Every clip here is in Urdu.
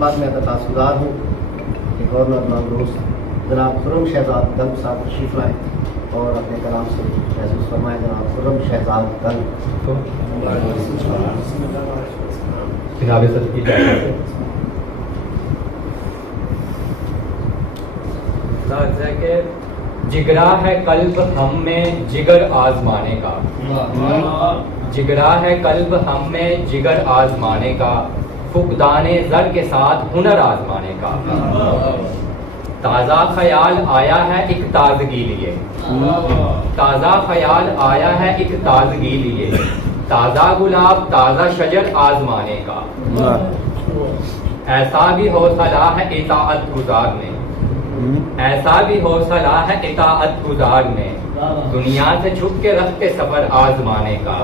بعد میں تاثردار ہوں کہ گورنر نامروز جناب خرم شہزاد گنگ صاحب تشریف لائے اور اپنے کلام سے محسوس فرمائے جناب خرم شہزاد گنگ. جناب صدر کی کہ جگرا ہے قلب ہم میں جگر آزمانے کا، جگرا ہے قلب ہم میں جگر آزمانے کا، فقدان زر کے ساتھ ہنر آزمانے کا. تازہ خیال آیا ہے ایک تازگی لیے، تازہ خیال آیا ہے ایک تازگی لیے، تازہ گلاب تازہ شجر آزمانے کا. ایسا بھی حوصلہ ہے اطاعت گزار میں، ایسا بھی حوصلہ ہے اطاعت گزار میں، دنیا سے چھپ کے رکھتے سفر آزمانے کا.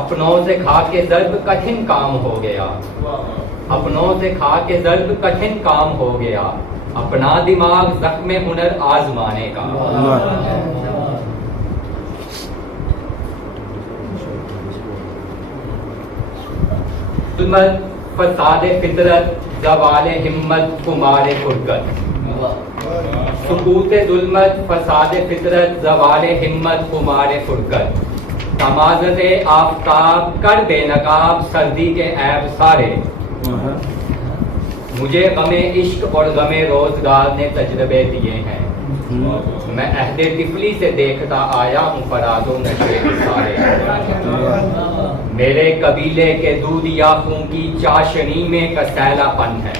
اپنوں سے کھا کے ضرب کٹھن کام ہو گیا، اپنوں سے کھا کے ضرب کٹھن کام ہو گیا، اپنا دماغ زخم ہنر آزمانے کا. ظلمت فساد فطرت زوال ہمت خمار فرقت، سکوت ظلمت فساد فطرت زوال ہمت خمار فرقت، تمازت آفتاب کر بے نقاب سردی کے عیب سارے. مجھے غم عشق اور غم روزگار نے تجربے دیے ہیں، میں عہد طفلی سے دیکھتا آیا ہوں فراز و نشے سارے. میرے قبیلے کے دودھ یا خون کی چاشنی میں کا سیلا پن ہے،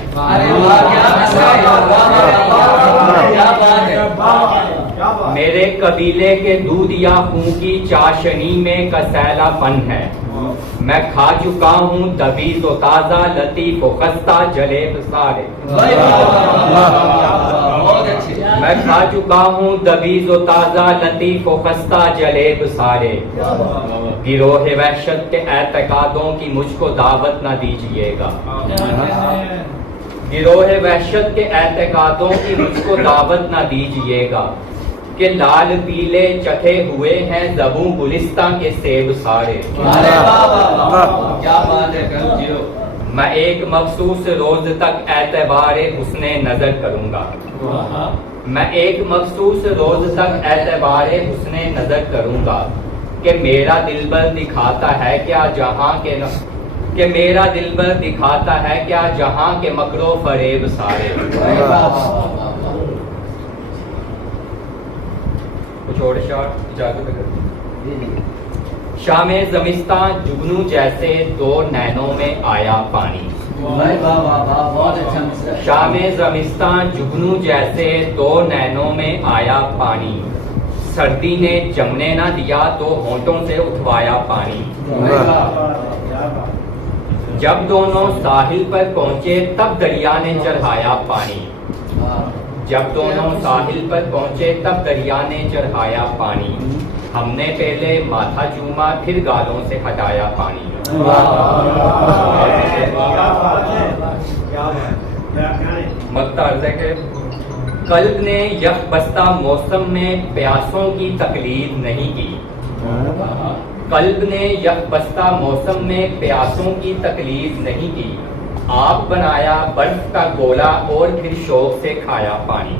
میرے قبیلے کے دودھ یا خون کی چاشنی میں کا سیلا پن ہے. میں کھا چکا ہوں دبیز و تازہ لطیف و خستہ جلیب سارے، میں کھا چکا ہوں دبیز و تازہ لطیف و خستہ جلیب سارے. گروہ وحشت کے اعتقادوں کی مجھ کو دعوت نہ دیجیے گا، گروہ وحشت کے اعتقادوں کی مجھ کو دعوت نہ دیجیے گا، کہ لال پیلے چکھے ہوئے ہیں زبوں گلستان کے سیب سارے. میں ایک مخصوص روز تک اعتبار حسن نظر کروں گا، میں ایک مخصوص روز تک اعتبار حسن نظر کروں گا، کہ میرا دلبر دکھاتا ہے کیا جہاں کے کہ میرا دلبر دکھاتا ہے کیا جہاں کے مکر و فریب سارے. کچھ اور شعر اجازت کر. شام زمستان جگنو جیسے دو نینوں میں آیا پانی، شام زمستان جگنو جیسے دو نینوں میں آیا پانی، سردی نے جمنے نہ دیا تو ہونٹوں سے اٹھوایا پانی. جب دونوں ساحل پر پہنچے تب دریا نے چڑھایا پانی، جب دونوں ساحل پر پہنچے تب دریا نے چڑھایا پانی، ہم نے پہلے ماتھا چوما پھر گالوں سے ہٹایا پانی. مقطع عرض ہے کہ قلب نے یک بستہ موسم میں پیاسوں کی تقلید نہیں کی، قلب نے یک بستہ موسم میں پیاسوں کی تقلید نہیں کی، آپ بنایا برف کا گولا اور پھر شوق سے کھایا پانی.